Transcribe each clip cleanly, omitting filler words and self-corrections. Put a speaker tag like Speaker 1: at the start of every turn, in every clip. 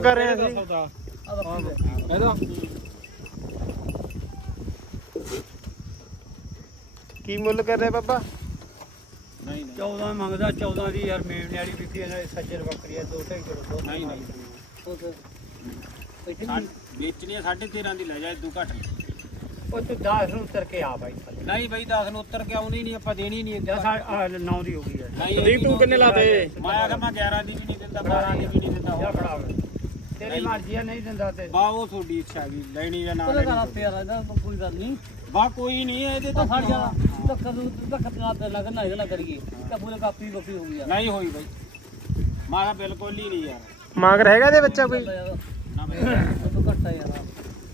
Speaker 1: ਕਰ ਰਹੇ ਸੀ
Speaker 2: ਇਹਦਾ
Speaker 1: ਕੀ ਮੁੱਲ ਕਰ ਰਿਹਾ ਬਾਬਾ?
Speaker 2: ਨਹੀਂ
Speaker 3: 14 ਮੰਗਦਾ 14 ਦੀ ਯਾਰ ਮੇਵਨੇ ਵਾਲੀ ਵਿਕੀ ਇਹਨਾਂ ਸੱਜਰ ਬੱਕਰੀ ਹੈ 2.5 ਕਿਲੋ
Speaker 2: ਨਹੀਂ ਵੇਚਣੀ 13.5 ਦੀ ਲੈ ਜਾ ਇਦੋਂ ਘੱਟ
Speaker 3: ਉਹ ਤੂੰ 10 ਨੂੰ ਉਤਰ ਕੇ ਆ ਬਾਈ ਥੱਲੇ
Speaker 2: ਨਹੀਂ ਬਈ 10 ਨੂੰ ਉੱਤਰ ਕੇ ਆਉਣੀ ਨਹੀਂ ਆਪਾਂ ਦੇਣੀ ਨਹੀਂ
Speaker 3: ਜਾਂ 9 ਦੀ ਹੋ ਗਈ ਹੈ
Speaker 2: ਸਦੀਕ ਤੂੰ ਕਿੰਨੇ ਲਾਦੇ ਮੈਂ ਆਖਿਆ ਮੈਂ 11 ਦੀ ਵੀ ਨਹੀਂ ਦਿੰਦਾ 12 ਦੀ ਵੀ ਨਹੀਂ ਦਿੰਦਾ
Speaker 3: ਜਾਂ ਫੜਾ ਤੇਰੀ ਮਰਜ਼ੀ ਆ ਨਹੀਂ ਦਿੰਦਾ ਤੇ
Speaker 2: ਬਾ ਉਹ ਤੁਹਾਡੀ ਇੱਛਾ ਵੀ ਲੈਣੀ ਜਾਂ ਨਾ
Speaker 4: ਉਹਦਾ
Speaker 2: ਲੈਣੀ
Speaker 4: ਘਰ ਆਪੇ ਆ ਇਹਦਾ ਕੋਈ ਗੱਲ ਨਹੀਂ
Speaker 2: ਬਾ ਕੋਈ ਨਹੀਂ ਇਹਦੇ
Speaker 4: ਤਾਂ
Speaker 2: ਤਾਂ
Speaker 4: ਫੜ ਜਾ ਤਾਂ ਖਤਨਾ ਤੇ ਲੱਗਣਾ ਇਹਦਾ ਨਾ ਕਰੀਏ ਤਾਂ ਪੂਰੇ ਕਾਪੀ ਕਾਪੀ ਹੋ ਗਈ ਯਾਰ
Speaker 2: ਨਹੀਂ ਹੋਈ ਬਈ ਮਾਰਾ ਬਿਲਕੁਲ ਹੀ ਨਹੀਂ ਯਾਰ
Speaker 1: ਮਾਂਗ ਰਹੇਗਾ ਇਹਦੇ ਬੱਚਾ ਕੋਈ?
Speaker 2: ਨਾ ਬਈ
Speaker 4: ਉਹ ਘੱਟ ਆ ਯਾਰ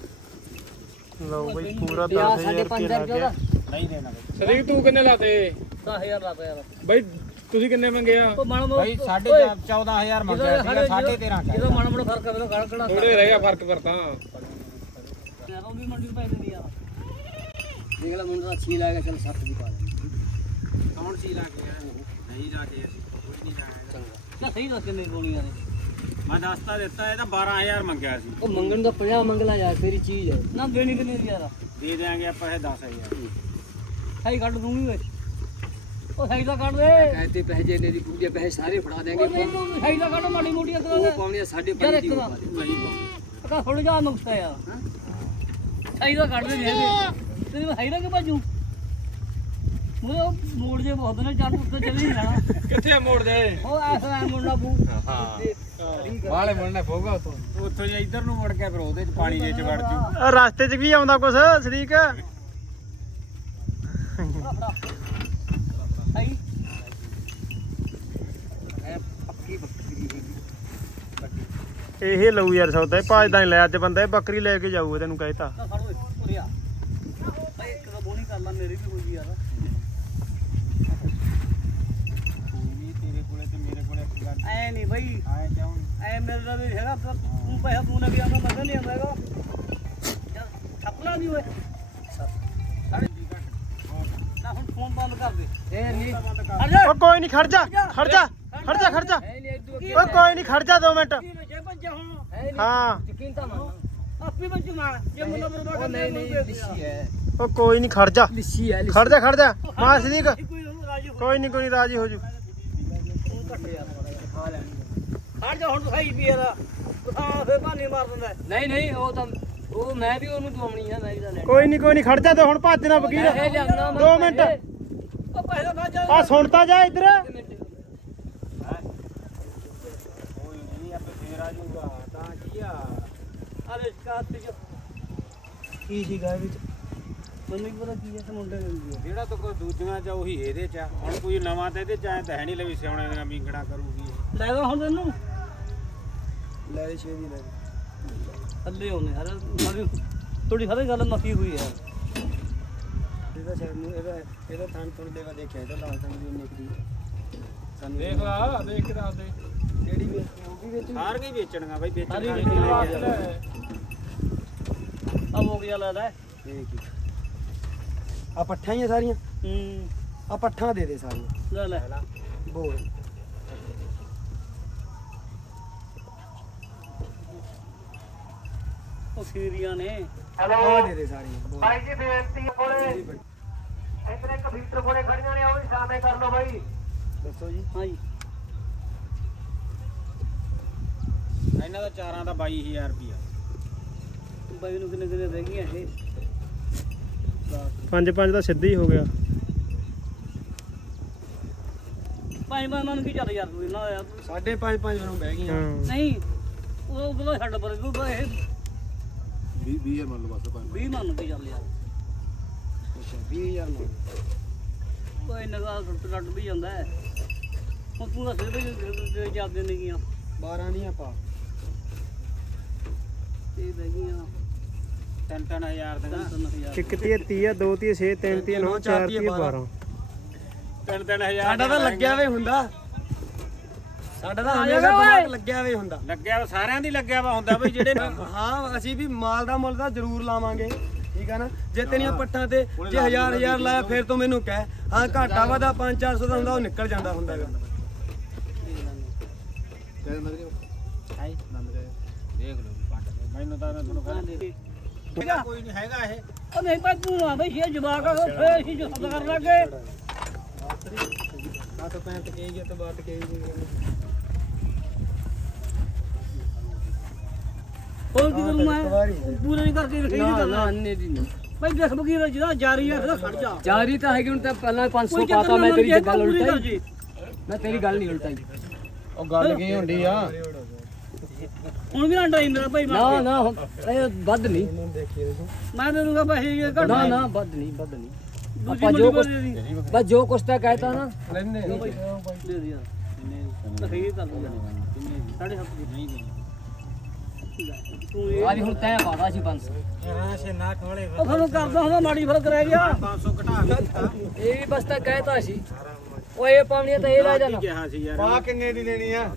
Speaker 1: ਲਓ ਬਈ ਪੂਰਾ
Speaker 4: 5.5
Speaker 1: 10000
Speaker 4: ਰੁਪਏ ਦਾ
Speaker 2: ਨਹੀਂ ਦੇਣਾ ਬਈ
Speaker 1: ਸਦੀਕ ਤੂੰ ਕਿੰਨੇ ਲਾਤੇ
Speaker 4: 10000 ਲਾਤਾ ਯਾਰ
Speaker 1: ਬਈ? ਤੁਸੀਂ ਕਿੰਨੇ ਮੰਗੇ ਆ?
Speaker 4: ਉਹ ਮਾੜਾ
Speaker 2: ਬਈ 14.5 ਮੰਗਿਆ ਸੀਗਾ 13.5
Speaker 4: ਜਦੋਂ ਮਾੜਾ ਮਾੜਾ ਫਰਕ ਆਵੇ ਤਾਂ ਗੜ ਕੜਾ
Speaker 1: ਥੋੜੇ ਰਹਿ ਗਿਆ ਫਰਕ ਫਿਰ ਤਾਂ।
Speaker 4: ਯਾਰ ਉਹ ਵੀ ਮੰਡੀ ਪੈ ਜਾਂਦੀ ਯਾਰ ਦੇਖ ਲੈ ਮੁੰਡਾ 6 ਲਾ ਕੇ ਚੱਲ 7 ਵੀ ਪਾ ਦੇ
Speaker 2: ਕੌਣ ਸੀ ਲਾ ਕੇ ਨਹੀਂ ਲਾ ਕੇ ਅਸੀਂ ਕੋਈ ਨਹੀਂ ਲਾਇਆ
Speaker 4: ਚੰਗਾ ਨਾ ਸਹੀ ਦੱਸ ਕਿੰਨੇ ਕੋਣੀ ਯਾਰ
Speaker 2: ਮੈਂ ਦੱਸਤਾ ਦਿੱਤਾ ਇਹਦਾ 12000 ਮੰਗਿਆ ਸੀ
Speaker 4: ਉਹ ਮੰਗਣ ਦਾ 50 ਮੰਗ ਲਾ ਯਾਰ ਤੇਰੀ ਚੀਜ਼ ਹੈ ਨਾ ਦੇਣੀ ਕਿੰਨੇ ਦੀ ਯਾਰ
Speaker 2: ਦੇ ਦਿਆਂਗੇ ਆਪਾਂ ਇਹ 10000
Speaker 4: ਸਹੀ ਕੱਢ ਦੂੰਗੀ ਓਏ ਉਹ ਸਹੀ ਦਾ ਕੱਢ ਦੇ
Speaker 5: कहते पैसे दे दी पूरे पैसे सारे फड़ा देंगे
Speaker 4: ਉਹ ਨਹੀਂ ਤੂੰ ਸਹੀ ਦਾ ਕੱਢ ਮਾੜੀ ਮੋਟੀ
Speaker 5: वो
Speaker 4: ਕਰਾ ਦੇ
Speaker 5: पावने साढ़े
Speaker 4: ਯਾਰ
Speaker 5: पाँच
Speaker 4: ਇੱਕ
Speaker 5: की
Speaker 4: ਦਾ
Speaker 2: ਨਹੀਂ
Speaker 4: ਪਕਾ ਥੋੜਾ ਜਿਹਾ ਨੁਕਸਾ ਯਾਰ ਸਹੀ ਦਾ ਕੱਢ ਦੇ ਤੇਰੇ ਮੈਂ ਸਹੀ ਦਾ ਕਿ ਭਾਜੂ ਉਹ ਮੋੜ ਜੇ ਬਹੁਤ ਨੇ ਚੱਲ ਉੱਤੇ ਚਲੀ ਜਾਣਾ
Speaker 1: ਕਿੱਥੇ ਆ ਮੋੜ ਦੇ?
Speaker 4: ਉਹ ਐਸਾ ਮੁੰਡਾ ਬੂ
Speaker 5: वाले मुड़ने होगा तो
Speaker 2: ਉੱਥੋਂ ਜੇ ਇੱਧਰ ਨੂੰ ਮੁੜ ਕੇ ਫਿਰ ਉਹਦੇ ਚ ਪਾਣੀ ਦੇ ਚ ਵੜ ਜੂ
Speaker 1: ਰਸਤੇ 'ਚ ਵੀ ਆਉਂਦਾ ਕੁਛ ਸਦੀਕ?
Speaker 4: ਸਹੀ
Speaker 1: ਇਹ ਲਊ ਯਾਰ ਸੌਦਾ, ਇਹ ਭੱਜਦਾ ਨਹੀਂ ਲੈ ਅੱਜ ਬੰਦਾ, ਇਹ ਬੱਕਰੀ ਲੈ ਕੇ ਜਾਊਗਾ ਤੈਨੂੰ ਕਹਿਤਾ।
Speaker 4: ਤਾਂ ਫੜੋ ਉਰੇ ਆ ਭਾਈ ਇੱਕ ਤਾਂ ਬੋਣੀ ਕਰ ਲਾ ਮੇਰੀ ਵੀ ਹੋਈ ਯਾਰ
Speaker 2: ਵੀ ਤੇਰੇ ਕੋਲੇ ਤੇ ਮੇਰੇ ਕੋਲੇ ਇੱਕ ਗੱਲ
Speaker 4: ਐ ਨਹੀਂ ਭਾਈ
Speaker 2: ਆਏ ਕਿਉਂ
Speaker 4: ਐ ਮੇਰਾ ਵੀ ਹੈਗਾ ਪਰ ਤੂੰ ਪੈਸਾ ਤੂੰ ਨਾ ਵੀ ਆਉਂਦਾ ਮਜ਼ਾ ਨਹੀਂ ਆਉਂਦਾ ਹੈਗਾ ਯਾਰ ਥੱਪਣਾ ਨਹੀਂ ਓਏ ਸਾਡੇ ਨਾ ਹੁਣ ਫੋਨ ਬੰਦ ਕਰ ਦੇ
Speaker 5: ए नहीं
Speaker 4: ਹਟ ਜਾ
Speaker 1: ਉਹ ਕੋਈ ਨਹੀਂ, ਖੜ ਜਾ ਖੜ ਜਾ ਖੜ ਜਾ ਖੜ ਜਾ। ਓਏ ਕੋਈ ਨਹੀਂ, ਖੜ ਜਾ 2 ਮਿੰਟ।
Speaker 4: ਕੀ ਮੈਂ ਜੇ ਭੱਜਿਆ ਹੁਣ
Speaker 1: ਹਾਂ
Speaker 5: यकीन था मानो
Speaker 4: ਆਪੀ ਬੱਜੂ ਮਾਰ ਜੇ ਮੁੰਡਾ ਬਰਬਾਦ ਕਰ
Speaker 5: नहीं नहीं लिस्सी है
Speaker 1: ਉਹ ਕੋਈ ਨਹੀਂ, ਖੜ ਜਾ
Speaker 5: लिस्सी है
Speaker 1: ਖੜ ਜਾ ਖੜ ਜਾ। ਮਾਰ ਸਦੀਕ,
Speaker 4: ਕੋਈ ਰਾਜੀ
Speaker 1: ਕੋਈ ਨਹੀਂ ਕੋਈ ਨਹੀਂ, ਰਾਜੀ ਹੋ ਜੂ।
Speaker 4: ਘੱਟ ਯਾਰ ਹਟ ਜਾ ਹੁਣ ਤੂੰ ਖਾਈ ਪੀ ਯਾਰ ਹਾਂ ਫੇਰ ਭਾਨੀ ਮਾਰ ਦਿੰਦਾ
Speaker 5: नहीं नहीं वो तो वो मैं भी ਉਹਨੂੰ ਦਵਾਉਣੀ ਆ ਮੈਂ ਵੀ ਤਾਂ ਲੈਣੀ
Speaker 1: ਕੋਈ ਨਹੀਂ ਕੋਈ ਨਹੀਂ, ਖੜ ਜਾ ਤੇ ਹੁਣ ਭੱਜ ਨਾ ਵਕੀਲ। 2 ਮਿੰਟ
Speaker 4: ਉਹ ਪੈਸਾ ਨਾ ਜਾ
Speaker 1: ਆ ਸੁਣਤਾ ਜਾ ਇੱਧਰ।
Speaker 2: ਕੋਈ ਨਹੀਂ ਆਪੇ ਫੇਰ ਆ ਜਾਊਗਾ ਤਾਂ ਕੀ ਆ
Speaker 4: ਅਰੇ ਕਾਤੇ ਜੋ
Speaker 1: ਕੀ ਸੀਗਾ ਇਹ ਵਿੱਚ?
Speaker 4: ਮੈਨੂੰ ਕੀ ਪਤਾ ਕੀ ਹੈ ਇਸ ਮੁੰਡੇ ਨੇ
Speaker 2: ਜਿਹੜਾ ਤਾਂ ਕੋਈ ਦੂਜੀਆਂ ਚ ਉਹੀ ਇਹਦੇ ਚ ਆ। ਹੁਣ ਕੋਈ ਨਵਾਂ ਤੇ ਇਹਦੇ ਚ ਆਇਆ ਤਾਂ ਹੈ ਨਹੀਂ ਲਵੀ ਸਿਆਉਣੇ ਦੀਆਂ ਮੀਂਗਣਾ ਕਰੂਗੀ ਇਹ।
Speaker 4: ਲੈ ਗਾ ਹੁਣ ਤੈਨੂੰ
Speaker 5: ਲੈ 6 ਦੀ ਲੈ
Speaker 4: ਥੱਲੇ ਆਉਨੇ ਯਾਰ ਮਾਰੀ ਥੋੜੀ ਹਰੇ ਗੱਲ ਮੱਕੀ ਹੋਈ ਹੈ
Speaker 5: ਇਹਦਾ ਸ਼ਾਇਦ ਨੂੰ ਇਹਦਾ ਥਾਂ ਥੋੜੀ ਦੇਵਾ ਦੇਖਿਆ ਇਹਦਾ ਲਾਲ ਥਾਂ ਦੀ ਨਿਕਲੀ ਸਾਨੂੰ
Speaker 1: ਦੇਖ ਲਾ, ਦੇਖ ਕੇ ਦੱਸ ਦੇ।
Speaker 5: ਜਿਹੜੀ ਵੀ ਉਹ ਵੀ ਵਿੱਚ
Speaker 2: ਸਾਰੀਆਂ ਹੀ ਵੇਚਣੀਆਂ ਬਾਈ ਵੇਚਣ
Speaker 4: ਸਾਰੀ
Speaker 2: ਵਾਲੀ
Speaker 4: ਵੇਚਣ
Speaker 2: ਨਹੀਂ
Speaker 4: ਵਾਸਤੇ
Speaker 2: ਲੈ ਕੇ
Speaker 4: ਆ ਹੋ ਗਿਆ ਲੈ ਲੈ
Speaker 5: ਇੱਕ ਹੀ ਆ ਪੱਠਾਂ ਹੀ ਆ ਸਾਰੀਆਂ
Speaker 4: ਹੂੰ
Speaker 5: ਆ ਪੱਠਾਂ ਦੇ ਦੇ ਸਾਰੀਆਂ
Speaker 4: ਲੈ ਲੈ
Speaker 5: ਬੋਲ
Speaker 4: ਉਹ ਖੀਰੀਆਂ ਨੇ
Speaker 5: ਆ ਦੇ ਦੇ ਸਾਰੀਆਂ ਬੋਲ
Speaker 3: ਭਾਈ ਜੀ ਬੇਨਤੀ ਕੋਲੇ ਇਤਨੇ ਕੰਪਿਊਟਰ ਕੋਲੇ ਖੜੀਆਂ ਨੇ ਉਹ ਵੀ ਸਾਹਮਣੇ ਕਰ ਲਓ ਬਾਈ।
Speaker 5: ਦੱਸੋ ਜੀ
Speaker 4: ਹਾਂ ਜੀ
Speaker 2: ਇਹਨਾਂ ਦਾ ਚਾਰਾਂ ਦਾ 22000 ਰੁਪਿਆ
Speaker 4: ਬਾਈ ਨੂੰ ਕਿੰਨੇ ਕਿੰਨੇ ਰਹਿ ਗਈਆਂ ਇਹ
Speaker 1: 5-5 ਤਾਂ ਸਿੱਧਾ ਹੀ ਹੋ ਗਿਆ।
Speaker 4: ਪੰਜ ਪੰਜ ਮਨ ਕੀ ਚੱਲ ਯਾਰ ਤੂੰ ਨਾ ਯਾਰ
Speaker 5: 5.5 ਨੂੰ ਬਹਿ ਗਈਆਂ
Speaker 1: ਹਾਂ
Speaker 4: ਨਹੀਂ ਉਹ ਬਲਾ ਛੱਡ ਪਰ ਤੂੰ ਤਾਂ ਇਹ
Speaker 2: 20 ਮੰਨ ਲਓ ਬਸ
Speaker 4: 20 ਮਨ ਕੀ ਚੱਲ ਯਾਰ
Speaker 5: ਅੱਛਾ 20000 ਨੂੰ
Speaker 4: ਉਹ ਇਹਨਾਂ ਦਾ ਲੱਡ ਵੀ ਜਾਂਦਾ ਹੈ ਹੁਣ ਤੂੰ ਦੱਸ ਦੇ ਜਾਂਦੇ ਨਹੀਂ ਗੀਆਂ
Speaker 5: 12 ਨਹੀਂ ਆਪਾਂ
Speaker 4: ਇਹ ਰਹਿ ਗਈਆਂ
Speaker 2: 3-3000 ਦੀਆਂ
Speaker 4: 3000
Speaker 1: ਇੱਕ 30 ਆ, 2 30 6 3 30 9 4 30 12।
Speaker 2: 3-3000
Speaker 5: ਸਾਡਾ ਤਾਂ ਲੱਗਿਆ ਵੇ ਹੁੰਦਾ ਸਾਡਾ ਤਾਂ ਹਮੇਸ਼ਾ ਦਿਮਾਗ ਲੱਗਿਆ ਵੇ ਹੁੰਦਾ
Speaker 2: ਲੱਗਿਆ ਵਾ ਸਾਰਿਆਂ ਦੀ ਲੱਗਿਆ ਵਾ ਹੁੰਦਾ ਬਈ ਜਿਹੜੇ
Speaker 5: ਹਾਂ ਅਸੀਂ ਵੀ ਮਾਲ ਦਾ ਮੁੱਲ ਤਾਂ ਜ਼ਰੂਰ ਲਾਵਾਂਗੇ ਠੀਕ ਆ ਨਾ ਜੇ ਤੇਰੀਆਂ ਪੱਠਾਂ ਤੇ ਜੇ 1000 ਲਾਇਆ ਫਿਰ ਤੂੰ ਮੈਨੂੰ ਕਹਿ ਹਾਂ ਘਾਟਾ ਵਾਦਾ 500-400 ਦਾ ਹੁੰਦਾ ਉਹ ਨਿਕਲ ਜਾਂਦਾ ਹੁੰਦਾਗਾ
Speaker 2: ਮੈਨੂੰ ਤਾਂ ਤੁਹਾਨੂੰ ਕਹਿੰਦਾ ਕੋਈ ਨਹੀਂ ਹੈਗਾ ਇਹ
Speaker 4: ਉਹ ਨਹੀਂ ਭਾਈ ਤੂੰ ਆ ਬਈ ਇਹ ਜਵਾਕ ਆ ਫੇਰ ਅਸੀਂ ਜੋ ਸਬਦ ਕਰਨ ਲੱਗੇ
Speaker 5: ਆ ਤਾਂ ਪੈਂਟ ਕੇ ਗਿਆ ਤਾਂ ਬਾਤ ਕੇ
Speaker 4: ਹੋਰ ਕੀ ਕਰੂੰ ਮੈਂ ਪੂਰੇ ਨਹੀਂ ਕਰਕੇ ਰੱਖੀ ਨਹੀਂ ਕਰਨਾ ਅੰਨੇ ਦੀ ਨਹੀਂ ਭਾਈ ਦੇਖ ਬਗੀਰ ਜਿਹੜਾ ਜਾਰੀ ਆ ਫਿਰ ਖੜ ਜਾ
Speaker 6: ਜਾਰੀ ਤਾਂ ਹੈਗੀ ਹੁਣ ਤਾਂ ਪਹਿਲਾਂ 500
Speaker 4: ਕੋਈ
Speaker 6: ਪਾਤਾ ਮੈਂ ਤੇਰੀ ਗੱਲ
Speaker 4: ਪੂਰੀ ਕਰ
Speaker 6: ਉਲਟਾਈ
Speaker 4: ਜੀ
Speaker 6: ਮੈਂ ਤੇਰੀ ਗੱਲ ਨਹੀਂ ਉਲਟਾਈ
Speaker 2: ਉਹ ਗੱਲ ਕੀ ਹੁੰਦੀ ਆ
Speaker 4: ਹੁਣ ਵੀ ਨਾ ਟਾਈਮ ਮੇਰਾ ਭਾਈ
Speaker 6: ਨਾ ਨਾ ਇਹ ਵੱਧ ਨਹੀਂ
Speaker 4: ਮੈਂ ਦੇ ਦੂੰਗਾ ਪੈਸੇ ਇਹ ਘੱਟ
Speaker 6: ਨਾ ਨਾ ਵੱਧ ਨਹੀਂ
Speaker 4: ਦੂਜੀ
Speaker 6: ਆਪਾਂ ਜੋ ਕੁਛ
Speaker 4: ਦੇ ਦੀ
Speaker 6: ਬਸ ਜੋ ਕੁਛ ਤਾਂ ਕਹਿਤਾ ਨਾ
Speaker 5: ਲੈਣੇ
Speaker 4: ਦੇ ਦੇ ਯਾਰ ਲਖਾਈ ਕਰ ਦੂੰਗਾ 7.5 ਨਹੀਂ ਦੇ ਤੂੰ ਇਹ
Speaker 6: ਆਦੀ ਹੁਣ ਤੈਂ ਪਾਦਾ ਸੀ 500
Speaker 4: ਉਹ ਤੁਹਾਨੂੰ ਕਰਦਾ ਹੁੰਦਾ ਮਾੜੀ ਫਰਕ ਰਹਿ ਗਿਆ
Speaker 2: 500 ਘਟਾ ਦਿੱਤਾ
Speaker 6: ਇਹ ਵੀ ਬਸ ਤਾਂ ਕਹਿਤਾ ਸੀ ਉਹ ਇਹ ਪਾਉਣੀ ਤਾਂ ਇਹ ਲੈ ਜਾਣਾ
Speaker 2: ਕਿਹਾ ਸੀ ਯਾਰ
Speaker 5: ਪਾ ਕਿੰਨੇ ਦੀ ਲੈਣੀ ਆ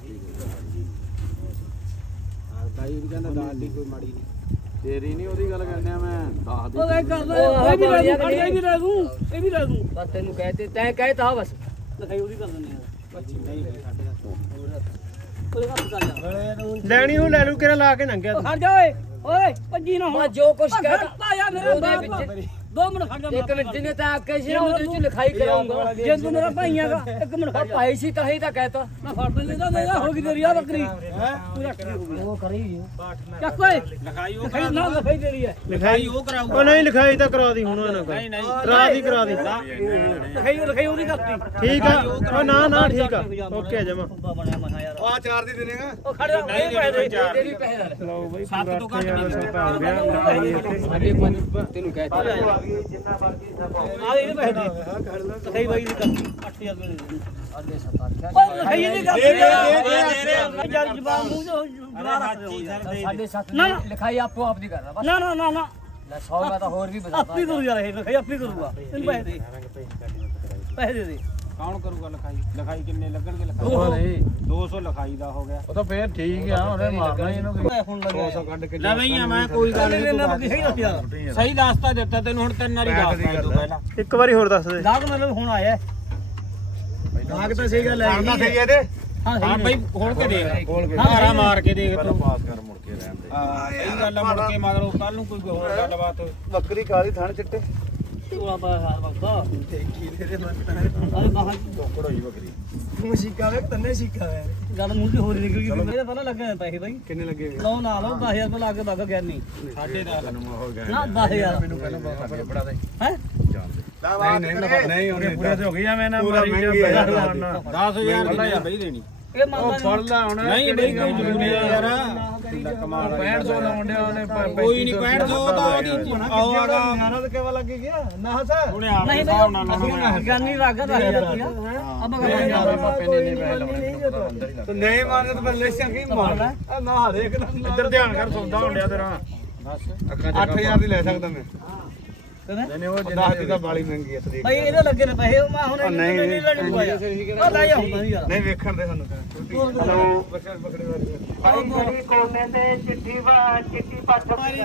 Speaker 2: ਬਾਈ ਵੀ ਕਹਿੰਦਾ ਦਾਲ ਦੀ ਕੋਈ ਮਾੜੀ ਨਹੀਂ ਤੇਰੀ ਨਹੀਂ ਉਹਦੀ ਗੱਲ ਕਰਨਿਆ ਮੈਂ ਦੱਸ
Speaker 4: ਉਹ ਇਹ ਕਰਦਾ ਇਹ ਵੀ ਲੈ ਦੂੰ ਇਹ ਵੀ ਲੈ ਦੂੰ ਇਹ ਵੀ ਲੈ ਦੂੰ
Speaker 6: ਬਸ ਤੈਨੂੰ ਕਹਤੇ ਤੈਂ ਕਹਿਤਾ ਬਸ
Speaker 4: ਲਖਾਈ ਉਹਦੀ ਕਰ ਦਿੰਦੇ ਯਾਰ
Speaker 2: ਨਹੀਂ ਸਾਡੇ ਦਾ
Speaker 4: ਉਹਦੇ ਹੱਥ ਕਰ ਜਾ
Speaker 1: ਲੈਣੀ ਉਹ ਲੈ ਲੂ ਕਿਹੜਾ ਲਾ ਕੇ ਨੰਗਿਆ
Speaker 4: ਉਹ ਖੜ ਜਾ ਓਏ ਓਏ ਭੱਜੀ ਨਾ ਹੁਣ
Speaker 6: ਬਸ ਜੋ ਕੁਛ ਕਹਿਤਾ
Speaker 4: ਖੜਤਾ ਯਾਰ ਮੇਰੇ
Speaker 6: ਉਹਦੇ
Speaker 4: ਬਾਪ
Speaker 6: ਵਿੱਚ
Speaker 4: 2 ਮਿੰਟ ਖੜ ਜਾ
Speaker 6: ਇੱਕ ਮਿੰਟ ਜਿੰਨੇ ਤਾਂ ਆਕੇ ਸੀ ਨਾ ਉਹਦੇ ਵਿੱਚ ਲਿਖਾਈ ਕਰਾਉਂਗਾ
Speaker 4: ਜੇ ਤੂੰ ਮੇਰਾ ਭਾਈ ਹੈਗਾ 1 ਮਿੰਟ ਖੜ ਜਾ
Speaker 6: ਭਾਈ ਸੀ ਤਾਂ ਹੀ ਤਾਂ ਕਹਿਤਾ
Speaker 4: ਮੈਂ ਫੜ ਲੈਂਦਾ ਨਹੀਂ ਹੋ ਗਈ ਤੇਰੀ ਆ ਬੱਕਰੀ ਤੂੰ ਰੱਖ ਲਈ ਹੋ ਗਈ
Speaker 6: ਉਹ ਕਰੀ
Speaker 4: ਚੱਕ ਓਏ
Speaker 2: ਲਿਖਾਈ ਉਹ
Speaker 4: ਲਖਾਈ ਨਾ ਲਖਾਈ ਤੇਰੀ ਹੈ
Speaker 2: ਲਿਖਾਈ ਉਹ ਕਰਾਊਗਾ
Speaker 1: ਉਹ ਨਹੀਂ ਲਿਖਾਈ ਤਾਂ ਕਰਾ ਦੀ ਹੁਣ ਇਹਨਾਂ ਕੋਲ
Speaker 2: ਨਹੀਂ ਨਹੀਂ
Speaker 1: ਕਰਾ ਦੀ
Speaker 4: ਲਖਾਈ ਉਹਦੀ ਕਰਤੀ
Speaker 1: ਠੀਕ ਆ ਉਹ ਨਾ ਨਾ ਠੀਕ ਆ ਓਕੇ ਜਮਾ
Speaker 4: ਬੰਦਾ ਬਣਿਆ ਮਹਾ ਯਾਰ
Speaker 5: ਆ 4 ਦੀ ਦੇਣੇਗਾ
Speaker 4: ਉਹ ਖੜ ਜਾ ਇਹ ਪੈਸੇ ਦੇ
Speaker 6: ਤੇਰੀ ਪੈਸੇ
Speaker 1: ਲਓ ਬਈ
Speaker 2: 7 ਤੋਂ ਘੱਟ ਨਹੀਂ
Speaker 1: ਸੌਦਾ ਹੋ ਗਿਆ ਲਿਖਾਈ ਇੱਥੇ
Speaker 6: ਸਾਡੇ 5 ਤੈਨੂੰ ਕਹਿਤਾ
Speaker 4: ਆ ਇਹਦੇ ਪੈਸੇ ਦੇ ਲਖਾਈ ਬਾਈ ਦੀ ਕਰਤੀ 8000 ਰੁਪਏ ਦੇ
Speaker 6: ਸਾਡੇ 7
Speaker 4: ਉਹ ਲਖਾਈ ਇਹਦੀ ਕਰਤੀ ਯਾਰ ਜਵਾਬ ਮੂੰਹ ਜੋ ਜਵਾ ਰੱਖ ਦੇ
Speaker 6: ਸਾਡੇ 7
Speaker 4: ਨਾ, ਨਾ।
Speaker 6: ਲਿਖਾਈ ਆਪੋ ਆਪ ਦੀ ਕਰਦਾ ਬਸ
Speaker 4: ਨਾ ਨਾ ਨਾ ਨਾ
Speaker 6: ਲੈ 100 ਮੈਂ ਤਾਂ ਹੋਰ ਵੀ ਬਤਾਤਾ
Speaker 4: ਆਪੀ ਕਰੂ ਯਾਰ ਇਹ ਲਖਾਈ ਆਪੀ ਕਰੂਗਾ ਤੈਨੂੰ ਪੈਸੇ ਦੇ ਪੈਸੇ ਦੇ ਦੇ
Speaker 2: ਕੌਣ ਕਰੂਗਾ ਲਿਖਾਈ ਲਿਖਾਈ ਕਿੰਨੇ ਲੱਗਣਗੇ
Speaker 4: ਉਹ
Speaker 2: ਲਿਖਾਈ 200 ਲਿਖਾਈ ਦਾ ਹੋ ਗਿਆ
Speaker 5: ਉਹ ਤਾਂ ਫੇਰ ਠੀਕ ਆ ਉਹਨੇ ਮਾਰਨਾ ਇਹਨੂੰ
Speaker 4: ਹੁਣ ਲੱਗਿਆ
Speaker 5: 200 ਕੱਢ ਕੇ
Speaker 2: ਲੈ ਬਈ ਮੈਂ ਕੋਈ ਗੱਲ ਨਹੀਂ
Speaker 4: ਨਾ ਬੱਕੀ ਸਹੀ ਦੱਸ ਯਾਰ
Speaker 2: ਸਹੀ ਦੱਸਤਾ ਦਿੱਤਾ ਤੈਨੂੰ ਹੁਣ 3 ਵਾਰੀ ਦੱਸਦਾ ਤੂੰ ਪਹਿਲਾਂ
Speaker 1: ਇੱਕ ਵਾਰੀ ਹੋਰ ਦੱਸ ਦੇ
Speaker 4: ਗਾਹਕ ਮਤਲਬ ਹੁਣ ਆਇਆ
Speaker 5: ਨਾਗ ਤਾਂ ਸਹੀ ਗੱਲ ਹੈ ਕਰਦਾ ਸਹੀ ਇਹਦੇ
Speaker 4: ਹਾਂ
Speaker 2: ਹਾਂ
Speaker 4: ਸਹੀ
Speaker 2: ਬਈ ਖੋਲ ਕੇ ਦੇਖ
Speaker 5: ਖੋਲ ਕੇ
Speaker 2: ਹਾਰਾ ਮਾਰ ਕੇ ਦੇਖ ਤੂੰ
Speaker 5: ਪਾਸ ਕਰ ਮੁੜ ਕੇ ਰਹਿਣ ਦੇ
Speaker 2: ਹਾਂ ਸਹੀ ਗੱਲ ਆ ਮੁੜ ਕੇ ਮਗਰੋਂ ਕੱਲ ਨੂੰ ਕੋਈ ਹੋਰ ਗੱਲਬਾਤ
Speaker 5: ਬੱਕਰੀ ਕਾਲੀ ਥਣ ਚਿੱਟੇ
Speaker 4: ਤੂੰ ਆ ਹਾਰ ਵਕਤਾ
Speaker 5: ਦੇਖੀ ਤੇਰੇ ਮੱਤਾਂ
Speaker 4: ਅਰੇ ਬਾਹਰ
Speaker 5: ਟੋਕੜ ਹੋਈ ਬੱਕਰੀ ਤੂੰ ਸ਼ੀਕਾ ਵੇ ਤੰਨੇ ਸ਼ੀਕਾ ਵੇ
Speaker 4: ਗੱਲ ਮੂੰਹ ਤੇ ਹੋਰ ਹੀ ਨਿਕਲ ਗਈ ਮੇਰੇ ਪਹਿਲਾਂ ਲੱਗੇ ਪੈਸੇ ਬਾਈ
Speaker 5: ਕਿੰਨੇ ਲੱਗੇ
Speaker 4: ਲਓ ਨਾ ਲਓ 10000 ਰੁਪਏ ਲਾ ਕੇ ਵਗ ਗਿਆ ਨਹੀਂ
Speaker 2: ਸਾਡੇ ਦਾ
Speaker 5: ਹੋ ਗਿਆ
Speaker 4: ਨਾ 10000
Speaker 5: ਮੈਨੂੰ ਪਹਿਲਾਂ ਬਹੁਤ ਲੱਗੇ ਪੜਾ ਦੇ
Speaker 4: ਹੈ
Speaker 5: ਨਹੀਂ ਉਹਨੇ ਪੂਰੇ ਤੇ ਹੋ ਗਈ ਮੈਂ ਨਾ
Speaker 1: ਪੂਰਾ ਮਹਿੰਗੀ ਆ
Speaker 2: 10000 ਦੀ ਬਈ ਦੇਣੀ
Speaker 4: ਇਹ ਮੰਨਦਾ ਨਹੀਂ
Speaker 5: ਲੈ ਹੁਣ
Speaker 2: ਨਹੀਂ ਬਈ ਕੋਈ ਜ਼ਰੂਰੀ ਆ ਯਾਰ ਕਮਾਲ
Speaker 5: 6500 ਲਾਉਂਦੇ ਉਹਨੇ
Speaker 2: ਕੋਈ ਨਹੀਂ 6500 ਦਾ ਉਹਦੀ ਆਹ ਆਗਾ
Speaker 5: ਨਾਰਾ ਤਾਂ ਕਿਵੇਂ ਲੱਗ ਗਿਆ ਨਾ ਹਸਾ
Speaker 2: ਉਹਨੇ ਆਪ
Speaker 4: ਨਹੀਂ
Speaker 2: ਹਿਸਾਬ ਨਾਲ
Speaker 4: ਨਹੀਂ
Speaker 2: ਲਾਉਣਾ
Speaker 4: ਗਿਆਨੀ ਰਾਗਾ 10000 ਰੁਪਏ ਅਬ
Speaker 5: ਤੂੰ ਨਹੀਂ ਮਾਰਨੇ ਤਾਂ ਬੱਲੇ ਸੰਗੀ ਮਾਰਨਾ ਆ ਨਾ ਹਰੇਕ ਦਾ
Speaker 1: ਇੱਧਰ ਧਿਆਨ ਕਰ ਸੌਦਾ ਹੁੰਦਿਆ ਤੇਰਾ
Speaker 5: 8000 ਦੀ ਲੈ ਸਕਦਾ ਮੈਂ
Speaker 4: ਕਹਿੰਦਾ
Speaker 5: ਨਹੀਂ ਉਹ 10 ਦੀ ਤਾਂ ਬਾਲੀ ਮਹਿੰਗੀ ਹੈ ਸਦੀਕ
Speaker 4: ਭਾਈ ਇਹਦੇ ਲੱਗੇ ਨੇ ਪੈਸੇ ਮੈਂ ਹੁਣ
Speaker 5: ਨਹੀਂ,
Speaker 4: ਨਹੀਂ ਲੈਣੀ ਪਾਇਆ ਉਹ ਲੈ ਜਾ ਹੁੰਦਾ ਨਹੀਂ ਯਾਰ
Speaker 5: ਨਹੀਂ ਵੇਖਣ ਦੇ ਸਾਨੂੰ
Speaker 3: ਹਲੋ
Speaker 5: ਬੱਕਰੇ ਬੱਕਰੇ ਵਾਲੀ
Speaker 3: ਭਾਈ ਗੜੀ ਕੋਨੇ ਤੇ ਚਿੱਟੀ ਪੱਟ ਮਾਰੀ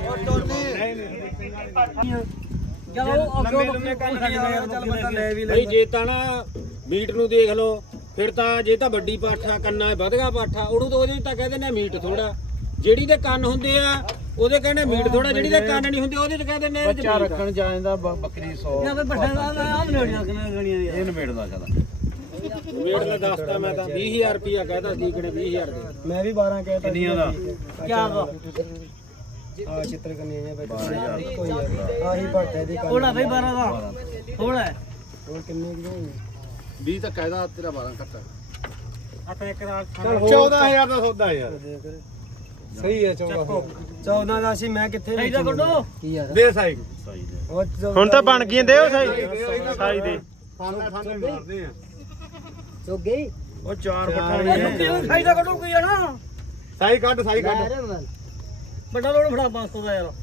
Speaker 4: ਚਲੋ ਅੱਗੇ
Speaker 5: ਚੱਲ ਬੰਦਾ ਲੈ ਵੀ
Speaker 2: ਬਈ ਜੇ ਤਾਂ ਨਾ ਮੀਟ ਨੂੰ ਦੇਖ ਲਓ ਫਿਰ ਤਾਂ ਜੇ ਤਾਂ ਵੱਡੀ ਪਾਠਾ ਕੰਨਾ ਵਧਗਾ ਪਾਠਾ ਉਹਨੂੰ ਤਾਂ ਉਹਦੇ ਤਾਂ ਕਹਿੰਦੇ ਨੇ ਮੀਟ ਥੋੜਾ ਜਿਹੜੀ ਦੇ ਕੰਨ ਹੁੰਦੇ ਆ ਉਹਦੇ ਕਹਿੰਦੇ ਮੀਟ ਥੋੜਾ ਜਿਹੜੀ ਦੇ ਕੰਨ ਨਹੀਂ ਹੁੰਦੇ ਉਹਦੇ ਤੇ ਕਹਿੰਦੇ ਨੇ
Speaker 5: ਬੱਚਾ ਰੱਖਣ ਜਾਂਦਾ ਬੱਕਰੀ 100
Speaker 4: ਨਾ ਬਈ ਬੱਠਾ ਦਾ ਆਮ ਨੇੜ ਜਾ ਕਿੰਨੇ ਗਣੀਆਂ ਦੀ
Speaker 5: ਇਹ ਨਵੇੜਦਾ ਚੱਲ
Speaker 2: ਮੀਟ ਦਾ ਦੱਸਤਾ ਮੈਂ ਤਾਂ 20000 ਰੁਪਿਆ ਕਹਿਦਾ ਸੀ ਕਿਨੇ 20000 ਦੇ
Speaker 5: ਮੈਂ ਵੀ 12 ਕਹਿਤਾ ਕਿੰਨੀਆਂ ਦਾ
Speaker 4: ਕਿਆ ਦਾ
Speaker 5: ਆ ਚਿੱਤਰ ਕੰਨੀਆਂ ਬੈਠੇ ਕੋਈ ਆਹੀ ਭੱਟ ਹੈ ਦੀ
Speaker 4: ਥੋੜਾ ਬਈ 12 ਦਾ ਥੋੜਾ
Speaker 5: ਹੋਰ ਕਿੰਨੇ ਦੀ
Speaker 2: 20 ਤਾਂ ਕਹਿਦਾ ਤੇਰਾ 12 ਘੱਟ
Speaker 5: ਚੱਲ 14000 ਦਾ ਸੌਦਾ ਯਾਰ ਸਹੀ ਹੈ 14 ਦਾ ਸੀ ਮੈਂ ਕਿੱਥੇ
Speaker 4: ਸਹੀ ਦਾ ਕੱਢੋ
Speaker 5: ਦੇ ਸਾਈ
Speaker 1: ਹੁਣ ਤਾਂ ਬਣ ਗਈ ਦੇ ਉਹ ਸਾਈ ਦੇ
Speaker 5: ਖਾਣੇ ਮਾਰਦੇ ਆ
Speaker 6: ਚੁੱਕ ਗਈ
Speaker 5: ਉਹ 4
Speaker 4: ਸਹੀ ਦਾ ਕੱਢੋ ਕੀ ਜਾਣਾ
Speaker 5: ਸਾਈ ਕੱਢ ਸਾਈ ਕੱਢ
Speaker 4: ਵੱਡਾ ਲੋੜ ਫੜਾ 500 ਦਾ ਯਾਰ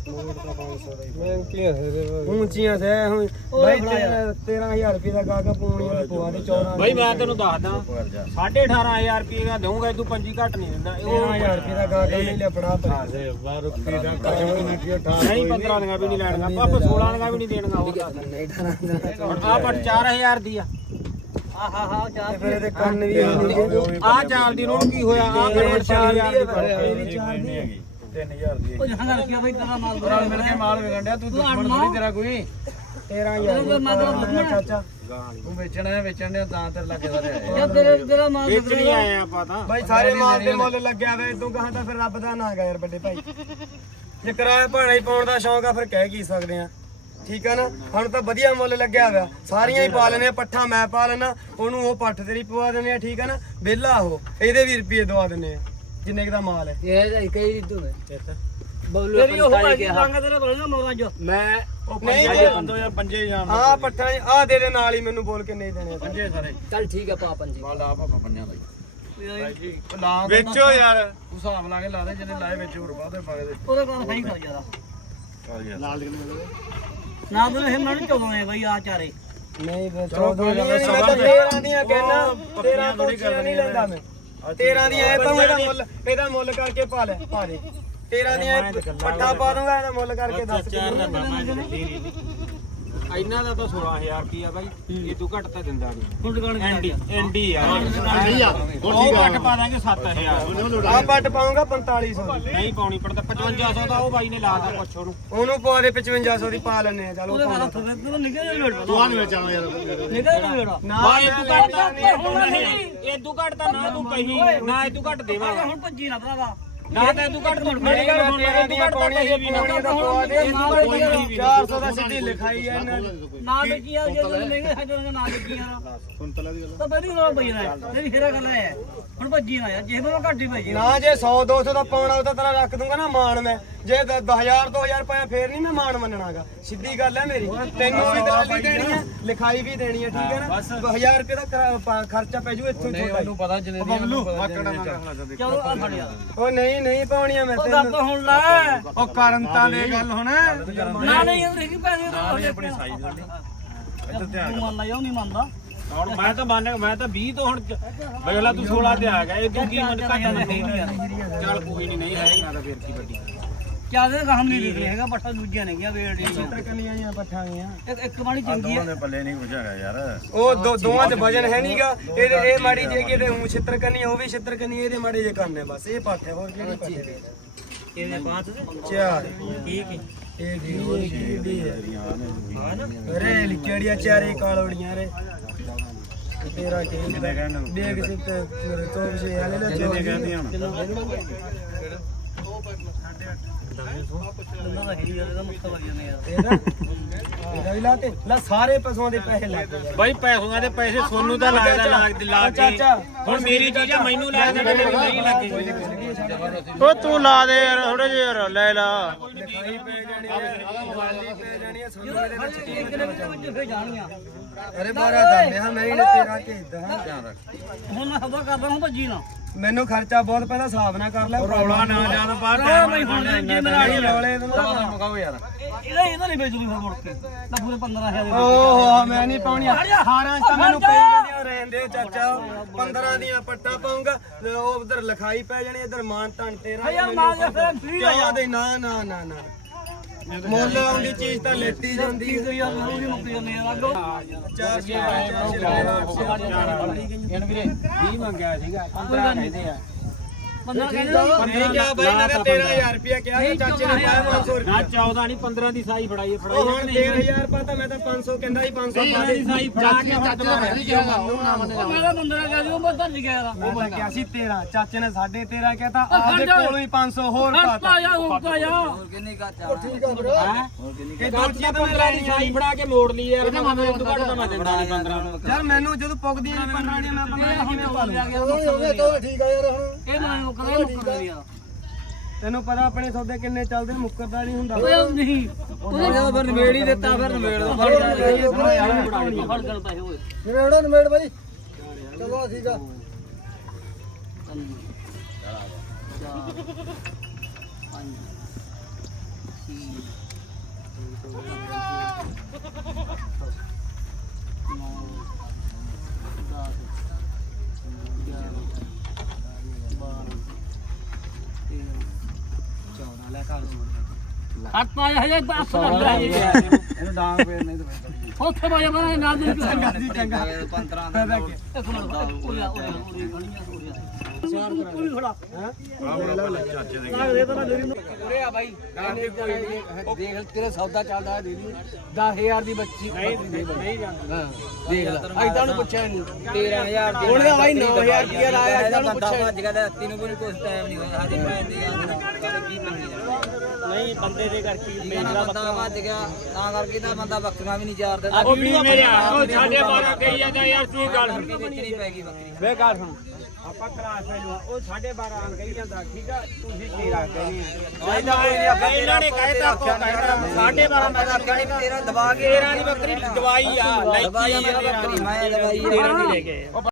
Speaker 5: ਉੱਚੀਆਂ ਸੇ ਹੁਣ ਭਾਈ 13000 ਰੁਪਏ ਦਾ ਗਾਗਾ ਪੂਣੀਆਂ ਦੀ ਪਵਾ ਦੇ 14
Speaker 2: ਬਈ ਮੈਂ ਤੈਨੂੰ ਦੱਸਦਾ 18500 ਰੁਪਏ ਦਾ ਦਊਂਗਾ ਤੂੰ 25 ਘੱਟ ਨਹੀਂ ਦਿੰਦਾ
Speaker 5: 13000 ਰੁਪਏ ਦਾ ਗਾਗਾ ਨਹੀਂ ਲਿਆ ਫੜਾ ਪਰ 12 ਰੁਪਏ ਦਾ
Speaker 2: ਨਹੀਂ 15 ਦੀਆਂ ਵੀ ਨਹੀਂ ਲੈਣਗਾ ਆਪਾਂ 16 ਦੀਆਂ ਵੀ ਨਹੀਂ ਦੇਣਗਾ ਹੋਰ ਹੁਣ ਆਹ ਪਰ 4000 ਦੀ ਆ
Speaker 4: ਆਹਾ ਹਾ ਚਾਰ
Speaker 5: ਫਿਰ ਇਹਦੇ ਕੰਨ ਵੀ
Speaker 2: ਆਹ ਚਾਲ ਦੀ ਨੂੰ ਕੀ ਹੋਇਆ ਆਹ 4000 ਦੀ
Speaker 5: ਚਾਰ ਦੀ 3000 ਦੀ
Speaker 4: ਉਹ ਜਹਾਂ ਰੱਖਿਆ ਬਈ ਤੇਰਾ ਮਾਲ
Speaker 5: ਨਾਲ ਮਿਲ ਕੇ ਮਾਲ ਵਿਕਣ ਡਿਆ ਤੂੰ ਦੁਸ਼ਮਣ ਥੋੜੀ ਤੇਰਾ ਕੋਈ
Speaker 4: 13000
Speaker 5: ਤੇਰਾ
Speaker 4: ਮਾਲ
Speaker 5: ਚਾਚਾ ਤੂੰ ਵੇਚਣਾ ਹੈ ਵੇਚਣ ਦੇ ਤਾਂ ਤੇਰੇ ਲੱਗੇ ਸਾਰੇ
Speaker 4: ਜਦ ਤੇਰਾ ਮਾਲ
Speaker 2: ਵੇਚਣੀ ਆਏ ਆਪਾਂ ਤਾਂ
Speaker 5: ਬਾਈ ਸਾਰੇ ਮਾਲ ਦੇ ਮੁੱਲ ਲੱਗਿਆ ਵੇ ਤੂੰ ਕਹਾਂ ਤਾਂ ਫਿਰ ਰੱਬ ਦਾ ਨਾਂ ਗਾ ਯਾਰ ਵੱਡੇ ਭਾਈ ਜੇ ਕਿਰਾਇਆ ਭਾਣਾ ਹੀ ਪਾਉਣ ਦਾ ਸ਼ੌਂਕ ਆ ਫਿਰ ਕਹਿ ਕੀ ਸਕਦੇ ਆ ਠੀਕ ਆ ਨਾ ਹੁਣ ਤਾਂ ਵਧੀਆ ਮੁੱਲ ਲੱਗਿਆ ਹੋਇਆ ਸਾਰੀਆਂ ਹੀ ਪਾ ਲੈਣੇ ਆ ਪੱਠਾ ਮੈਂ ਪਾ ਲੈਣਾ ਉਹਨੂੰ ਉਹ ਪੱਠ ਤੇਰੀ ਪਵਾ ਦਿੰਦੇ ਆ ਠੀਕ ਆ ਨਾ ਵਿਹਲਾ ਉਹ ਇਹਦੇ ਵੀ ਰੁਪਏ ਦਵਾ ਦਿੰਦੇ ਆ ਜਿੰਨੇ ਕੁ ਦਾ ਮਾਲ ਹੈ
Speaker 6: ਇਹ ਕਈ ਰਿੱਦੂ ਹੈ ਬਬਲੂ
Speaker 4: ਤੇਰੀ ਉਹ ਹੈਗੀ ਰੰਗ ਤੇਰੇ ਬੋਲਣਾ ਮੌਰਾਂ ਚ
Speaker 2: ਮੈਂ
Speaker 5: ਨਹੀਂ
Speaker 2: ਯਾਰ ਪੰਜੇ ਜਾਣ
Speaker 5: ਹਾਂ ਪੱਠਾ ਆ ਦੇ ਨਾਲ ਹੀ ਮੈਨੂੰ ਬੋਲ ਕੇ ਨਹੀਂ ਦੇਣੇ
Speaker 2: ਪੰਜੇ ਸਾਰੇ
Speaker 6: ਚੱਲ ਠੀਕ ਹੈ ਪਾ ਪੰਜੀ
Speaker 2: ਮਾਲ ਆ ਪਾਪਾ ਪੰਜਾਂ ਦਾ
Speaker 5: ਲਾ
Speaker 2: ਵੇਚੋ ਯਾਰ
Speaker 5: ਤੂੰ ਹਿਸਾਬ ਲਾ ਕੇ ਲਾ ਦੇ ਜਿਹਨੇ ਲਾਏ ਵਿੱਚ ਹੋਰ ਬਾਦੇ ਪਾ ਦੇ
Speaker 4: ਉਹਦਾ ਕੰਮ ਸਹੀ ਕਰ ਜਿਆਦਾ ਨਾ ਤੈਨੂੰ ਇਹ ਮੈਨੂੰ 14 ਹੈ ਬਈ ਆ ਚਾਰੇ
Speaker 5: ਨਹੀਂ ਫਿਰ 14 ਨਹੀਂ ਮੈਂ ਤਾਂ 13 ਦੀਆਂ ਕਹਿਣਾ 13 ਤੋਂ ਨਹੀਂ ਲੈਂਦਾ ਮੈਂ 13 ਦੀਆਂ ਇਹ ਤਾਂ ਇਹਦਾ ਮੁੱਲ ਕਰਕੇ ਪਾ ਲੈ ਪਾ ਦੇ 13 ਦੀਆਂ ਪੱਠਾ ਪਾ ਦੂੰਗਾ ਇਹਦਾ ਮੁੱਲ ਕਰਕੇ ਦੱਸ
Speaker 2: ਇਹਨਾਂ ਦਾ ਤਾਂ 16000 ਰੁਪਿਆ ਬਾਈ ਇਹ ਤੂੰ ਘੱਟ ਤਾਂ ਦਿੰਦਾ ਨਹੀਂ
Speaker 4: ਹੁਣ ਦੁਕਾਨ
Speaker 2: ਐਂਡੀ ਆ ਉਹ ਘੱਟ ਪਾ ਦਾਂਗੇ 7000
Speaker 5: ਆ ਪੱਟ ਪਾਉਂਗਾ 4500 ਦੀ
Speaker 2: ਨਹੀਂ ਪਾਉਣੀ ਪੜਦਾ 5500 ਦਾ ਉਹ ਬਾਈ ਨੇ ਲਾਤਾ ਪੁੱਛੋ ਨੂੰ
Speaker 5: ਉਹਨੂੰ ਪਵਾ ਦੇ 5500 ਦੀ ਪਾ ਲੈਣੇ ਆ ਚਲੋ
Speaker 4: ਉਹਦੇ ਘਰ ਤੋਂ ਨਿਕਲ ਜਾ ਲੋੜ ਤੂੰ ਆਨ ਵਿੱਚ ਆਵਾਂ ਯਾਰ ਨਿਕਲ ਜਾ ਲੋੜ
Speaker 5: ਨਾ
Speaker 2: ਹਾਂ ਇਹ ਤੂੰ ਘੱਟ ਤਾਂ ਨਹੀਂ ਇਹ ਤੂੰ ਘੱਟ ਤਾਂ ਨਾ ਤੂੰ ਕਹੀ ਨਾ ਇਹ ਤੂੰ ਘੱਟ ਦੇਵਾਂਗਾ
Speaker 4: ਹੁਣ ਭੱਜੀ ਨਾ ਭਰਾਵਾ
Speaker 2: ਨਾ ਤਾਂ ਤੂੰ ਘੱਟ ਮੇਰੀ ਗੱਲ ਸੁਣ ਲੈ ਤੂੰ ਘੱਟ ਪਾਉਣੀ ਵੀ ਨਾ
Speaker 5: ਪਵਾ ਦੇ 400 ਦਾ ਸਿੱਧੀ ਲਿਖਾਈ ਐ
Speaker 4: ਨਾ ਵੇਚੀ ਆ ਜੇ ਤੈਨੂੰ ਮਹਿੰਗੇ ਸਾਡੇ ਨਾਲ ਨਾ ਵੇਚੀ ਆ ਸੁਣਤਲਾ ਦੀ ਗੱਲ ਤਾਂ ਪਹਿਲੀ ਵਾਰ ਪਈ ਨਾ ਤੇਰੀ ਫੇਰਾ ਗੱਲ ਹੈ ਹੁਣ ਭੱਜੀ ਨਾ ਯਾਰ ਜੇ ਮੈਂ ਘੱਟ ਹੀ ਪਈ
Speaker 5: ਨਾ ਜੇ 100 200 ਦਾ ਪਾਉਣਾ ਉਹ ਤਾਂ ਤੇਰਾ ਰੱਖ ਦੂੰਗਾ ਨਾ ਮਾਣ ਮੈਂ ਜੇ 10000 2000 ਪਾਇਆ ਫੇਰ ਨਹੀਂ ਮੈਂ ਮਾਣ ਮੰਨਣਾਗਾ ਸਿੱਧੀ ਗੱਲ ਹੈ ਮੇਰੀ ਤੈਨੂੰ ਵੀ ਦਲਾਲੀ ਦੇਣੀ ਹੈ ਲਿਖਾਈ ਵੀ ਦੇਣੀ ਹੈ ਠੀਕ ਹੈ ਨਾ 1000 ਰੁਪਏ ਦਾ ਖਰਚਾ ਪੈ ਜੂ ਇੱਥੋਂ ਛੋਟਾ ਮੈਨੂੰ ਪਤਾ ਜਿੰਨੇ ਦੀ
Speaker 4: ਚਲੋ ਆ ਫੜ ਯਾਰ
Speaker 5: ਉਹ ਨਹੀਂ ਪਾਉਣੀਆਂ ਮੈਂ
Speaker 4: ਉਹ
Speaker 5: ਤੈਨੂੰ
Speaker 4: ਗੱਪ ਹੁਣ ਲੈ
Speaker 5: ਉਹ ਕਰਨ ਤਾਂ ਦੇ ਗੱਲ ਹੁਣ
Speaker 4: ਨਾ ਨਹੀਂ ਇਹ ਕੀ ਪੈਸੇ ਆਪਣੀ ਸਾਈਜ਼ ਇੱਧਰ ਧਿਆਨ ਮੰਨਦਾ ਯੋ ਨਹੀਂ ਮੰਨਦਾ
Speaker 2: ਹੁਣ ਮੈਂ ਤਾਂ 20 ਤੋਂ ਹੁਣ ਬਗਲਾ ਤੂੰ 16 ਤੇ ਆ ਗਿਆ ਇਹ ਤੂੰ ਕੀ ਮੰਨ ਘੱਟ ਨਹੀਂ ਚੱਲ ਕੋਈ ਨਹੀਂ ਹੈਗਾ ਤਾਂ ਫੇਰ ਕੀ ਵੱਡੀ
Speaker 4: ਚਾਹਦੇ ਕੰਮ ਨਹੀਂ ਲਿਖਿਆ ਹੈਗਾ ਪੱਠਾ ਦੂਜੀਆਂ ਨੇ ਗਿਆ ਵੇੜ ਦੀਆਂ
Speaker 5: ਕੰਨੀਆਂ ਜਾਂ ਪੱਠਾਂ ਗਈਆਂ
Speaker 4: ਇੱਕ ਵਾਲੀ ਚੰਗੀ ਹੈ
Speaker 2: ਪੱਲੇ ਨਹੀਂ ਕੁਝ ਹੈਗਾ ਯਾਰ
Speaker 5: ਉਹ ਦੋਵਾਂ 'ਚ ਵਜਨ ਹੈ ਨਹੀਂਗਾ ਇਹ ਮਾੜੀ ਜੇ ਕਿ ਉਹ ਛਿੱਤਰ ਕੰਨੀ ਉਹ ਵੀ ਛਿੱਤਰ ਕੰਨੀ ਇਹਦੇ ਮਾੜੇ ਜੇ ਕਰਨੇ ਬਸ ਇਹ ਪੱਠ ਹੈ ਹੋਰ ਕਿਹੜੀ ਪੱਠ ਹੈ
Speaker 4: ਇਹਦੇ ਪਾਂਚ
Speaker 5: ਚਾਰ
Speaker 4: ਠੀਕ ਹੈ
Speaker 5: ਇਹ ਦੀ ਰੇ ਲਿਕੜੀਆਂ ਚਾਰੇ ਕਾਲੋੜੀਆਂ ਰੇ ਤੇਰਾ ਕੀ ਦੇਖ ਸਿੱਤ ਮੇਰੇ ਤੋਂ ਵੀ ਹਾਲੇ ਨਾ
Speaker 4: ਬੰਦਾ ਦਾ ਹੀ ਯਾਰ ਇਹਦਾ ਮੁੱਖ ਲੱਗ ਜਾਂਦੇ ਯਾਰ
Speaker 5: ਇਹਦਾ ਵੀ ਲਾ ਤੇ ਲਾ ਸਾਰੇ ਪਸ਼ੂਆਂ ਦੇ ਪੈਸੇ ਲੱਗ ਗਏ
Speaker 2: ਬਾਈ ਪੈਸੋਂ ਦੇ ਪੈਸੇ ਸੋਨੂੰ ਤਾਂ ਲੱਗਦਾ ਲਾ ਕੇ ਹੁਣ ਮੇਰੀ ਚੀਜ਼ ਆ ਮੈਨੂੰ ਲੈ ਦੇ ਮੈਨੂੰ ਨਹੀਂ ਲੱਗੇ
Speaker 1: ਉਹ ਤੂੰ ਲਾ ਦੇ ਯਾਰ ਥੋੜੇ ਜਿਹਾ ਯਾਰ ਲੈ ਲਾ
Speaker 5: ਲਿਖਾਈ ਪੈ ਜਾਣੀ ਹੈ ਵਾਲੀ ਪੈ ਜਾਣੀ ਹੈ ਸਾਨੂੰ ਇਹਦੇ ਵਿੱਚ
Speaker 4: ਕਿਹਨੇ ਵਿੱਚ ਫੇ ਜਾਣੀਆਂ
Speaker 5: ਅਰੇ ਬਾਰਾ ਦੰਮਿਆ ਮੈਂ ਹੀ ਤੇਰਾ ਘੇਦਾ
Speaker 4: ਹੁਣ ਮੈਂ ਹਵਾ ਕਰਦਾ ਹਾਂ ਭੱਜੀ ਨਾ
Speaker 5: ਮੈਨੂੰ ਖਰਚਾ ਬਹੁਤ ਪੈਂਦਾ ਹਿਸਾਬ ਨਾ ਕਰ ਲੈ
Speaker 2: ਰੌਲਾ ਨਾ ਜ਼ਿਆਦਾ ਬਾਹਰ
Speaker 4: ਮੈਂ ਹੁਣ ਜੇ ਮੇਰਾ
Speaker 5: ਨਹੀਂ ਰੌਲੇ
Speaker 2: ਮਗਾਓ ਯਾਰ
Speaker 4: ਇਹਦਾ ਨਹੀਂ ਵੇਚੂਗੀ ਫਿਰ ਮੁੜ ਕੇ ਤਾਂ ਪੂਰੇ 15000
Speaker 5: ਓਹ ਮੈਂ ਨਹੀਂ ਪਾਉਣੀ 18 ਤਾਂ ਮੈਨੂੰ ਪੈ ਜਾਂਦੀਆਂ ਰਹਿੰਦੇ ਚਾਚਾ 15 ਦੀਆਂ ਪੱਟਾਂ ਪਾਉਂਗਾ ਉਹ ਉਧਰ ਲਿਖਾਈ ਪੈ ਜਾਣੀ ਇਧਰ ਮਾਨ ਧਨ ਤੇਰਾ
Speaker 4: ਯਾਰ ਮਾਂ ਦੇ ਫਿਰ ਫ੍ਰੀ ਦਾ
Speaker 5: ਯਾਦ ਨਾ ਨਾ ਨਾ ਨਾ ਮੁੱਲ ਆਉਂਦੀ ਚੀਜ਼ ਤਾਂ ਲੈਤੀ ਜਾਂਦੀ ਹੈ
Speaker 4: ਯਾਰ ਉਹ ਨਹੀਂ ਮੁੱਕ ਜਾਂਦੇ ਯਾਰ ਅੱਗੋਂ
Speaker 5: 400
Speaker 2: ਇਹਨ ਵੀਰੇ 20 ਮੰਗਿਆ ਸੀਗਾ 15 ਕਹਿੰਦੇ ਆ
Speaker 4: ਬੰਦਾ ਕਹਿੰਦੇ
Speaker 5: ਨਹੀਂ ਕਿਹਾ ਬਾਈ ਮੈਂ 13000 ਰੁਪਇਆ ਕਿਹਾ ਸੀ, ਚਾਚੇ ਨੇ ਪਾਇਆ 500
Speaker 2: ਨਾ 14 ਨਹੀਂ 15 ਦੀ ਸਾਈ ਫੜਾਈ
Speaker 5: ਉਹ ਹੁਣ 13000 ਪਾਤਾ ਮੈਂ ਤਾਂ 500 ਕਹਿੰਦਾ ਸੀ 500 ਪਾ ਦੇ
Speaker 2: ਸਾਈ ਫੜਾ ਕੇ ਚਾਚੇ
Speaker 4: ਮੇਰਾ ਬੰਦਾ ਕਹਿੰਦੇ ਉਹ ਮੈਂ ਧੱਜ ਗਿਆ ਯਾਰ
Speaker 5: ਉਹ ਮੈਂ ਕਿਹਾ ਸੀ 13 ਚਾਚੇ ਨੇ 13.5 ਕਹਿਤਾ ਆਪਦੇ ਕੋਲੋਂ ਹੀ 500 ਹੋਰ ਪਾਤਾ
Speaker 4: ਆ ਜਾ ਹੁਣ ਆ ਜਾ
Speaker 5: ਇਹ ਦੋ ਚੀਜ਼ਾਂ ਤਾਂ
Speaker 2: 15 ਦੀ ਸਾਈ ਫੜਾ ਕੇ ਮੋੜ ਲਈ ਯਾਰ ਮੈਂ ਤੂੰ ਘੱਟ ਤਾਂ ਮੈਂ ਦਿੰਦਾ ਨਹੀਂ 15 ਨੂੰ
Speaker 5: ਯਾਰ ਮੈਨੂੰ ਜਦੋਂ ਪੁੱਗਦੀਆਂ ਨੇ 15 ਦੀਆਂ ਮੈਂ 15 ਕਿਵੇਂ ਪਾ ਲੂੰ
Speaker 4: ਇਹ ਨਾ ਮੁੱਕਦਾ ਮੁੱਕਦਾ ਯਾਰ
Speaker 5: ਤੈਨੂੰ ਪਤਾ ਆਪਣੇ ਸੌਦੇ ਕਿੰਨੇ ਚੱਲਦੇ ਨੇ ਮੁੱਕਰਦਾ ਨਹੀਂ ਹੁੰਦਾ
Speaker 4: ਓਏ ਨਹੀਂ ਉਹਨੇ ਜਦੋਂ ਫਿਰ ਨਵੇੜ ਹੀ ਦਿੱਤਾ ਫਿਰ ਨਵੇੜ ਦੋ ਫੜ ਗੱਲ ਪੈਸੇ ਓਏ
Speaker 5: ਨਵੇੜੋ ਨਵੇੜ ਬਾਈ ਚਲੋ ਠੀਕ ਆ
Speaker 4: ਹੱਥ ਪਾਇਆ ਹੈ ਬਸ ਲੱਗਦਾ ਹੈ
Speaker 2: ਇਹਨੂੰ ਡਾਂਗ ਪੇੜ ਨਹੀਂ ਤੇ
Speaker 4: ਉੱਥੇ ਪਾਇਆ ਮੈਂ ਨਾਲ ਦੇ
Speaker 5: ਚੰਗਾ 15
Speaker 4: ਇੱਕ ਮਿੰਟ ਉਰੇ ਉਰੇ ਗਲੀਆਂ ਉਰੇ ਤੂੰ ਵੀ ਖੜਾ ਲੱਗ ਦੇ ਤਾਂ ਨਾ ਮੇਰੀ ਨੂੰ
Speaker 6: ਉਰੇ ਆ ਬਾਈ ਦੇਖ ਤੇਰਾ ਸੌਦਾ ਚੱਲਦਾ ਦੇ ਦੀ 10000 ਦੀ ਬੱਚੀ ਨਹੀਂ ਹਾਂ ਦੇਖ ਲੈ ਅੱਜ ਤਾਂ ਉਹਨੂੰ ਪੁੱਛਿਆ ਨਹੀਂ 13000 ਦੀ ਹੁਣ ਤਾਂ ਬਾਈ 9000 ਰੁਪਏ ਲਾਇਆ ਅੱਜ ਤਾਂ ਉਹਨੂੰ ਪੁੱਛਿਆ
Speaker 7: ਭੱਜ ਗਿਆ ਤੇ ਨੂੰ ਵੀ ਕੁਝ ਟਾਈਮ ਨਹੀਂ ਹੋਇਆ ਹਜੇ ਭੈਣ ਦੀ ਯਾਦ ਕੀ ਮੰਨੀ
Speaker 4: ਨਹੀਂ ਬੰਦੇ ਦੇ ਕਰਕੇ
Speaker 7: ਮੇਰਾ ਬੰਦਾ ਭੱਜ ਗਿਆ ਤਾਂ ਕਰਕੇ ਤਾਂ ਬੰਦਾ ਬੱਕਰੀਆਂ ਵੀ ਨਹੀਂ ਚਾਰਦਾ
Speaker 2: ਉਹ ਵੀ ਮੇਰੇ ਉਹ ਸਾਡੇ 12 ਕਹੀ ਜਾਂਦਾ ਯਾਰ ਤੂੰ ਗੱਲ
Speaker 7: ਵੇਚਣੀ ਪੈ ਗਈ ਬੱਕਰੀ
Speaker 2: ਵੇ ਗੱਲ ਸੁਣ ਆਪਾਂ ਕਲਾਸ ਪਹਿਲੂ ਉਹ 12.5 ਆਂ ਕਹੀ ਜਾਂਦਾ ਠੀਕ ਆ ਤੁਸੀਂ 13 ਕਹਿਣੀ ਇਹਨਾਂ ਨੇ ਕਹਿਤਾ ਆਪਾਂ ਕਹਿਤਾ 12.5
Speaker 7: ਮੈਂ ਤਾਂ ਕਹਿਣੀ ਵੀ ਤੇਰਾ ਦਬਾ ਕੇ
Speaker 2: 13 ਦੀ ਬੱਕਰੀ ਦਵਾਈ ਆ ਲੈ
Speaker 7: ਦਵਾਈ ਆ ਬੱਕਰੀ ਮੈਂ ਦਵਾਈ
Speaker 2: 13 ਦੀ ਲੈ ਕੇ